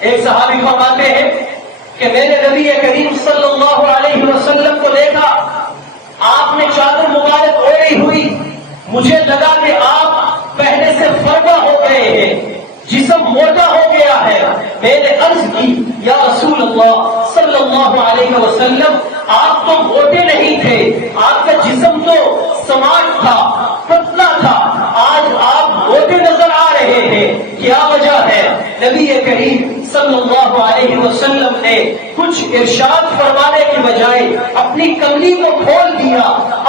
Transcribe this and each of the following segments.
ایک صحابی فرماتے ہیں کہ میں نے نبی کریم صلی اللہ علیہ وسلم کو دیکھا، آپ نے چادر مبارک اوڑھی ہوئی، مجھے لگا کہ آپ پہلے سے فربا ہو گئے ہیں، جسم موٹا ہو گیا ہے۔ میں نے عرض کی یا رسول اللہ صلی اللہ علیہ وسلم، آپ تو موٹے نہیں تھے، آپ کا جسم تو سماٹ تھا، پتلا تھا، آج آپ موٹے نظر آ رہے ہیں، کیا وجہ ہے؟ نبی کریم صلی اللہ علیہ وسلم نے کچھ ارشاد فرمانے کی بجائے اپنی کملی کو کھول دیا،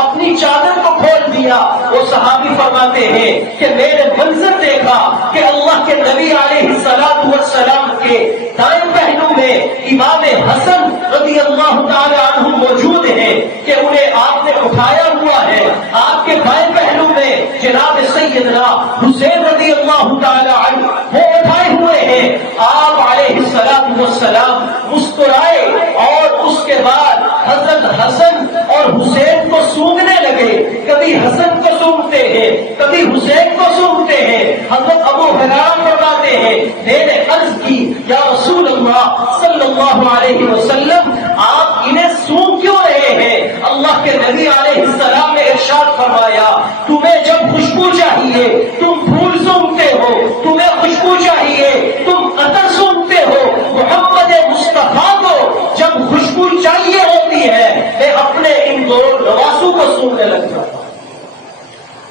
اپنی چادر کو کھول دیا۔ وہ صحابی فرماتے ہیں کہ میں نے منظر دیکھا کہ اللہ کے نبی علیہ السلام کے دائیں پہلو میں امام حسن رضی اللہ تعالی عنہ موجود ہیں کہ انہیں آپ نے اٹھایا ہوا ہے، آپ کے بائیں پہلو میں جناب سیدنا حسین رضی اللہ تعالی عنہ وہ اٹھائے ہوئے ہیں۔ آپ علیہ السلام مسکرائے اور اس کے بعد حضرت حسن اور حسین کو سونگنے لگے، کبھی حسن کو سونگتے ہیں، کبھی حسین کو سونگتے ہیں۔ حضرت ابو ہریرہ فرماتے ہیں میں نے عرض کی یا رسول اللہ صلی اللہ علیہ وسلم، آپ انہیں سونگ کیوں رہے ہیں؟ اللہ کے نبی علیہ السلام نے ارشاد فرمایا تمہیں جب خوشبو چاہیے تم پھول سونگتے ہو، تمہیں خوشبو چاہیے تم عطر سونگتے ہو، محمد مصطفیٰ کو جب خوشبو چاہیے ہوتی ہے میں اپنے ان دو نواسوں کو سونگنے لگتا ہوں۔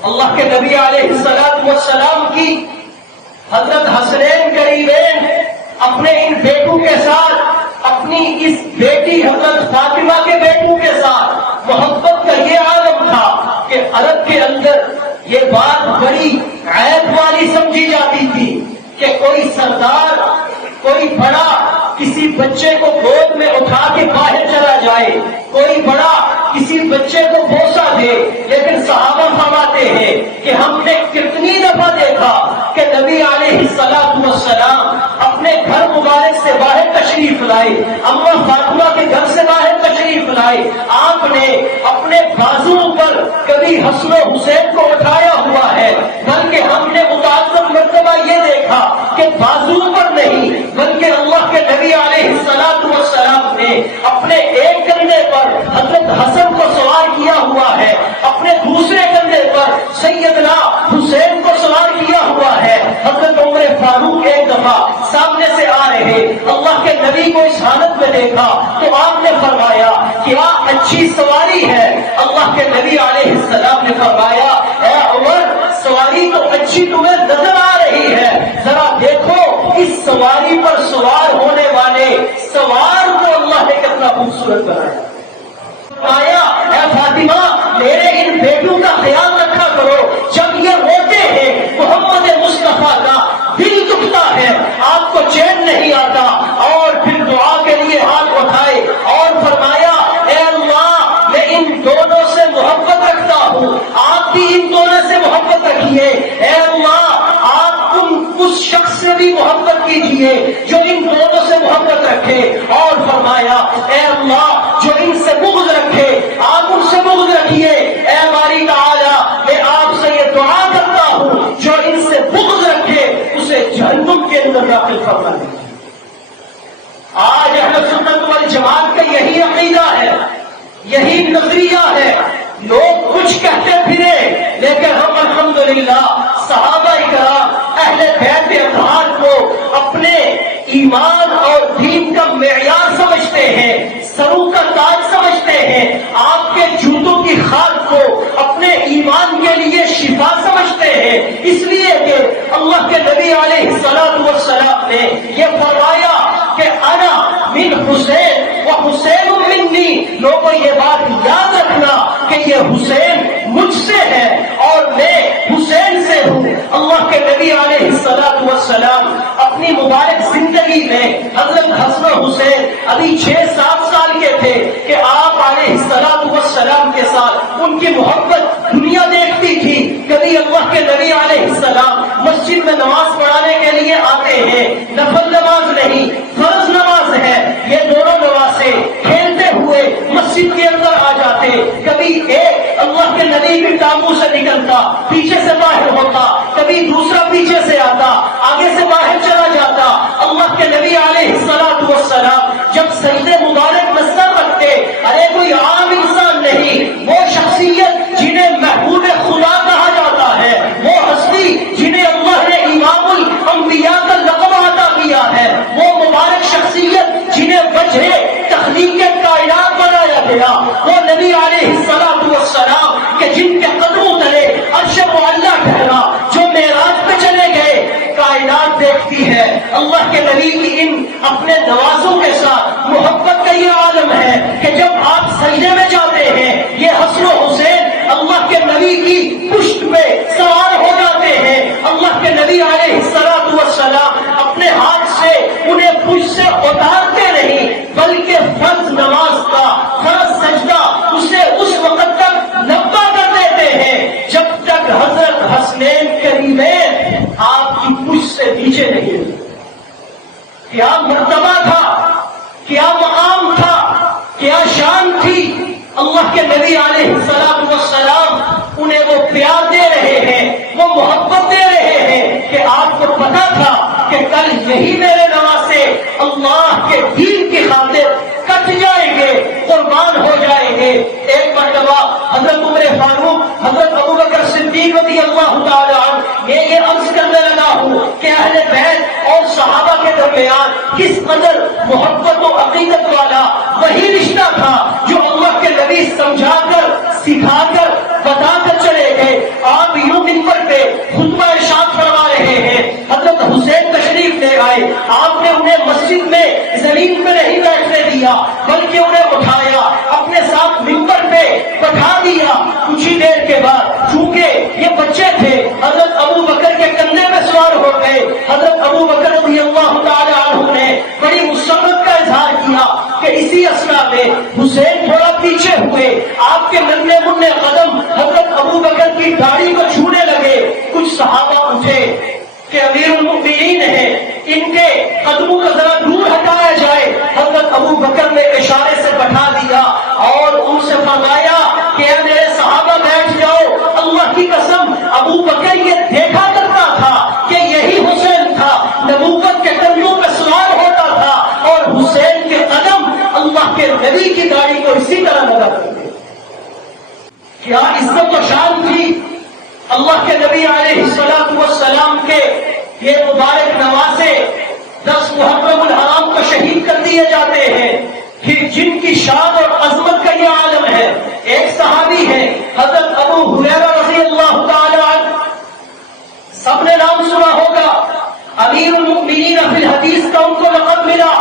اللہ کے نبی علیہ السلام کی حضرت حسنین قریبین اپنے ان بیٹوں کے ساتھ، اپنی اس بیٹی حضرت فاطمہ کے بیٹوں کے ساتھ محبت کا یہ عالم تھا کہ عرب کے اندر یہ بات بڑی عیب والی سمجھی جاتی تھی کہ کوئی سردار، کوئی بڑا کسی بچے کو گود میں اٹھا کے باہر چلا جائے، کوئی بڑا کسی بچے کو بوسہ دے، لیکن صحابہ فرماتے ہیں کہ ہم نے کتنی دفعہ دیکھا کہ نبی علیہ السلام اپنے گھر مبارک سے باہر تشریف لائے، اماں فاطمہ کے گھر سے باہر تشریف لائے، آپ نے اپنے بازو پر کبھی حسن و حسین کو اٹھایا ہوا ہے، بلکہ ہم نے متعدد مرتبہ یہ دیکھا کہ بازو پر نہیں بلکہ اللہ کے نبی علیہ السلام نے اپنے ایک کندھے پر حضرت حسن کو سوار کیا ہوا ہے، اپنے دوسرے کندھے پر سیدنا حسین کو سوار کیا ہوا ہے۔ حضرت عمر فاروق ایک دفعہ سامنے سے آ رہے، اللہ کے نبی کو اس حالت میں دیکھا تو آپ نے فرمایا کیا اچھی سواری ہے؟ اللہ کے نبی علیہ السلام نے فرمایا اے عمر، سواری تو اچھی تمہیں نظر آ رہی ہے، ذرا دیکھو اس سواری پر سوار ہونے والے سوار کو اللہ نے کتنا خوبصورت بنایا۔ فرمایا اے فاطمہ، میرے ان بیٹوں کا خیال رکھا کرو، جب یہ روتے ہیں محمد مصطفیٰ کا دل دکھتا ہے، آپ کو چین نہیں آتا، اور پھر دعا کے لیے ہاتھ اٹھائے اور فرمایا اے اللہ، میں ان دونوں سے محبت رکھتا ہوں، آپ بھی ان دونوں سے محبت رکھیے، اے اللہ آپ اس شخص سے بھی محبت کیجیے جو ان دونوں سے محبت رکھے، اور فرمایا اے اللہ جو ان سے بغض رکھے آپ ان سے بغض رکھیے، اے باری تعالی میں آپ سے یہ دعا کرتا ہوں جو ان سے بغض رکھے اسے جہنم کے اندر داخل فرما دیجیے۔ آج اہل سنت والجماعت کا یہی عقیدہ ہے، یہی نظریہ ہے، لوگ کچھ کہتے پھرے لیکن ہم الحمدللہ صحابہ کرام اہل بیت اطہار کو اپنے ایمان اور دین کا معیار سمجھتے ہیں، سروں کا تاج سمجھتے ہیں، آپ کے جوتوں کی خاک کو اپنے ایمان کے لیے شفا سمجھتے ہیں، اس لیے کہ اللہ کے نبی علیہ السلام نے یہ فرمایا کہ انا من حسین و حسین منی، لوگوں یہ بات یاد رکھنا کہ یہ حسین مجھ سے ہے اور میں حسین سے ہوں۔ اللہ کے نبی علیہ السلام اپنی مبارک زندگی میں حضرت حسن و حسین ابھی 6-7 سال کے تھے کہ آپ علیہ السلام کے ساتھ ان کی محبت دنیا دیکھتی تھی۔ کبھی اللہ کے نبی علیہ السلام مسجد میں نماز پڑھانے کے لیے آتے ہیں، نفل نماز نہیں فرض نماز ہے، یہ دونوں نمازیں کھیلتے ہوئے مسجد کے اندر آ جاتے، کبھی ایک اللہ کے نبی کے ٹانگوں سے نکلتا پیچھے سے باہر ہوتا، کبھی دوسرا پیچھے سے آتا آگے سے باہر چلا جاتا۔ اللہ کے نبی علیہ کے نبی کی ان اپنے نوازوں کے ساتھ محبت کا یہ عالم ہے کہ جب آپ سجدے میں جاتے ہیں یہ حسن و حسین اللہ کے نبی کی پشت پہ سوار ہو جاتے ہیں. اللہ کے نبی علیہ الصلوۃ والسلام اپنے ہاتھ سے انہیں پشت سے اتارتے نہیں بلکہ فرض نماز کا فرض سجدہ اسے اس وقت تک لمبا کر دیتے ہیں جب تک حضرت حسنین کریمین آپ کی پشت سے نیچے نہیں. کیا مرتبہ تھا، کیا مقام تھا، کیا شان تھی. اللہ کے نبی علیہ الصلوۃ والسلام انہیں وہ پیار دے رہے ہیں، وہ محبت دے رہے ہیں کہ آپ کو پتا تھا کہ کل یہی میرے نواسے اللہ کے دین کی خاطر کٹ جائیں گے، قربان ہو جائیں گے. ایک مرتبہ حضرت عمر فاروق، حضرت ابوبکر صدیق رضی اللہ تعالی عنہ میں یہ عرض کرنے لگا ہوں کہ اہل بیت اور صحابہ کے درمیان کس قدر محبت و عقیدت والا وہی رشتہ تھا جو اللہ کے نبی سمجھا کر سکھا کر بتا کر چلے گئے. آپ یوں منبر پہ خطبہ ارشاد فرما رہے ہیں، حضرت حسین تشریف لے آئے، آپ نے انہیں مسجد میں زمین پہ نہیں بیٹھنے دیا بلکہ انہیں اٹھایا، اپنے ساتھ منبر پہ بٹھا دیا. کچھ ہی دیر کے بعد چونکہ یہ بچے تھے حضرت ابو بکر کے کندھے پہ سوار ہو گئے. حضرت ابو بکر رضی اللہ تعالی عنہ نے بڑی مسرت کا اظہار کیا کہ اسی اثنا میں حسین تھوڑا پیچھے ہوئے، آپ کے ننھے منھے قدم حضرت ابو بکر کی داڑھی کو چھونے لگے. کچھ صحابہ اٹھے کہ امیر المؤمنین ہیں، ان کے قدموں کو ذرا دور ہٹایا جائے. حضرت ابو بکر نے اشارے سے بٹھا دیا اور ان سے فرمایا کہ اے میرے صحابہ بیٹھ جاؤ. اللہ کی قسم ابو بکر یہ دیکھا کرتا تھا کہ یہی حسین تھا، نبوت کے کندھوں پہ سوار ہوتا تھا اور حسین کے قدم اللہ کے نبی کی داڑھی کو اسی طرح لگا کرتے. کیا عزت و شان تھی. اللہ کے نبی علیہ الصلوۃ والسلام کے یہ مبارک نواسے 10 محرم الحرام کو شہید کر دیے جاتے ہیں، پھر جن کی شان اور عظمت کا یہ عالم ہے. ایک صحابی ہے حضرت ابو ہریرہ رضی اللہ تعالی عنہ، سب نے نام سنا ہوگا، امیر المؤمنین فی الحدیث کا ان کو لقب ملا.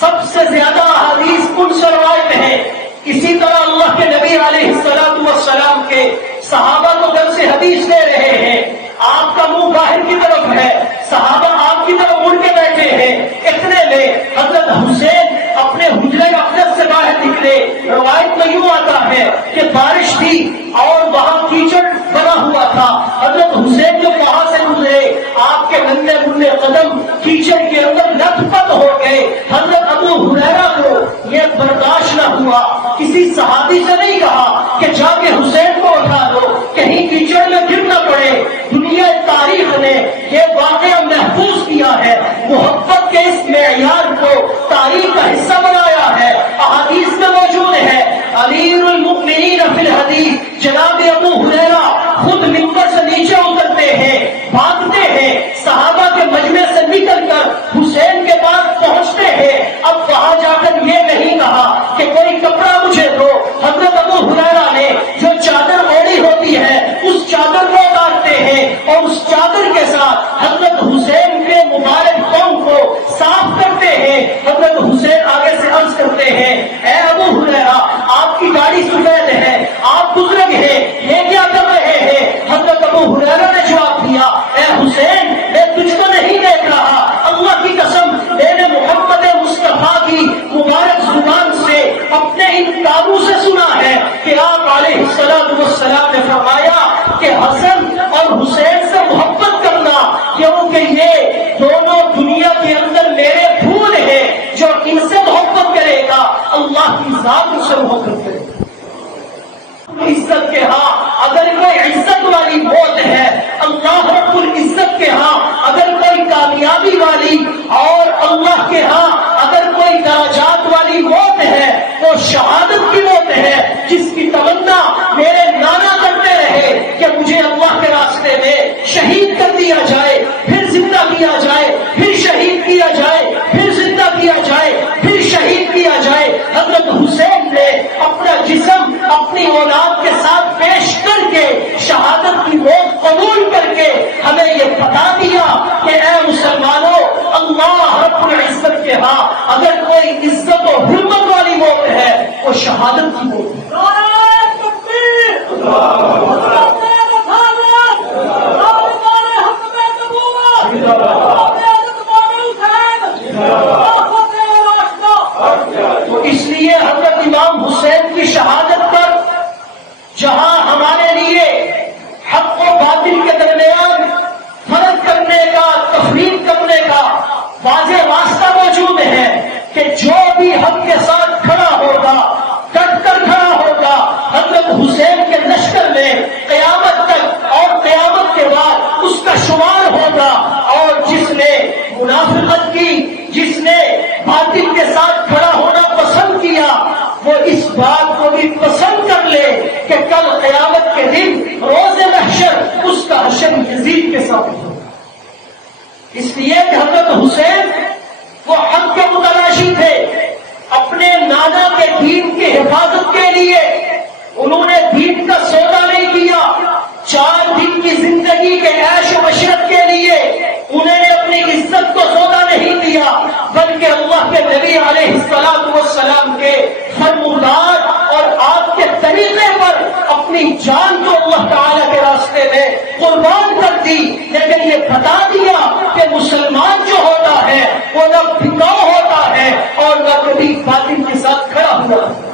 سب سے زیادہ حدیث ان سے روایت ہے. اسی طرح اللہ کے نبی علیہ الصلوۃ والسلام کے صحابہ کو در سے حدیث دے رہے ہیں. آپ کا منہ باہر کی طرف ہے، صحابہ آپ کی طرف مڑ کے بیٹھے ہیں. اتنے میں حضرت حسین اپنے حجرے غفلت سے باہر نکلے. روایت میں یوں آتا ہے کہ بارش تھی اور وہاں کیچڑ بنا ہوا تھا. حضرت حسین جو وہاں سے گزرے آپ کے ننھے منھے قدم کیچڑ کے اندر لت پت ہو گئے. حضرت ابو ہریرہ کو یہ برداشت نہ ہوا. کسی صحابی سے نہیں کہا کہ جا کے حسین کو اٹھا دو کہیں کیچڑ میں گر نہ پڑے. دنیا تاریخ نے یہ واقعہ محفوظ کیا ہے، محبت کے اس معیار کو تاریخ کا حصہ بنایا ہے. احادیث میں موجود ہے. امیر المؤمنین فی الحدیث جناب ابو ہریرہ خود منبر سے نیچے اترتے ہیں، بھاگتے ہیں، صحابہ کے مجمع سے نکل کر حسین کے پاس پہنچتے ہیں. اب وہاں جا کر یہ نہیں کہا کہ کوئی کپڑا مجھے دو. حضرت ابو ہریرہ نے جو چادر اوڑھی ہوتی ہے اس چادر کو اتارتے ہیں اور اس چادر کے ساتھ حضرت حسین کے مبارک پاؤں کو صاف کرتے ہیں. حضرت حسین آگے سے عرض کرتے ہیں، اے ابو ہریرہ آپ کی داڑھی سفید ہے، آپ بزرگ ہیں، یہ کیا کر رہے ہیں؟ حضرت ابو ہریرہ نے جواب دیا، اے حسین میں تجھ کو نہیں دیکھ رہا، اللہ کی قسم میں نے محمد مصطفیٰ کی مبارک زبان سے اپنے ان کانوں سے سنا ہے کہ آپ علیہ الصلوۃ والسلام نے فرمایا کہ حسن اور حسین سے محبت کرنا کیونکہ یہ دونوں دنیا کے اندر میرے پھول ہیں. جو ان سے محبت کرے گا اللہ کی ذات سے محبت کرے گا. عزت کے ہاں اگر کوئی عزت والی موت ہے، اللہ رب العزت کے ہاں اگر کوئی کامیابی والی اور اللہ کے ہاں اگر کوئی درجات والی موت ہے وہ شہادت کی موت ہے، جس کی تمنا میرے نانا کرتے رہے کہ مجھے اللہ کے راستے میں شہید کر دیا جائے، پھر زندہ کیا جائے، پھر شہید کیا جائے، پھر زندہ کیا جائے، پھر شہید کیا جائے. حضرت حسین نے اپنا جسم اپنی اولاد کے ساتھ پیش کر کے شہادت کی موت قبول کر کے ہمیں یہ بتا دیا کہ اے مسلمانوں، اللہ رب العزت کے ہاں اگر کوئی عزت و حرمت والی موت ہے وہ شہادت کی موت ہے۔ تو اس لیے حضرت امام حسین کی شہادت پر جہاں ہمارے لیے حق و باطل کے درمیان فرق کرنے کا، تفریق کرنے کا واضح واسطہ موجود ہے کہ جو بھی حق کے ساتھ کھڑا ہوگا، ڈٹ کر کھڑا ہوگا، حضرت حسین کے لشکر میں قیامت تک اور قیامت کے بعد اس کا شمار ہوگا۔ اور جس نے منافقت کی، جس نے باطل کے ساتھ کھڑا ہونا پسند کیا، وہ اس بات کو بھی پسند کر لے کہ کل قیامت کے دن روز محشر اس کا حشر یزید کے ساتھ ہوگا۔ اس لیے کہ حضرت حسین وہ حق کے متلاشی تھے، اپنے نانا کے دین کی حفاظت کے لیے انہوں نے دین کا سودا نہیں کیا۔ 4 دن کی زندگی کے عیش و عشرت کے لیے انہوں نے اپنی عزت کو سودا نہیں دیا، بلکہ اللہ کے نبی علیہ السلام کے فرمودات اور آپ کے طریقے پر اپنی جان کو اللہ تعالیٰ کے راستے میں قربان کر دی۔ لیکن یہ بتا دیا کہ مسلمان جو ہوتا ہے وہ نہ بھکاؤ ہوتا ہے اور نہ کبھی باطل کے ساتھ کھڑا ہوا ہے۔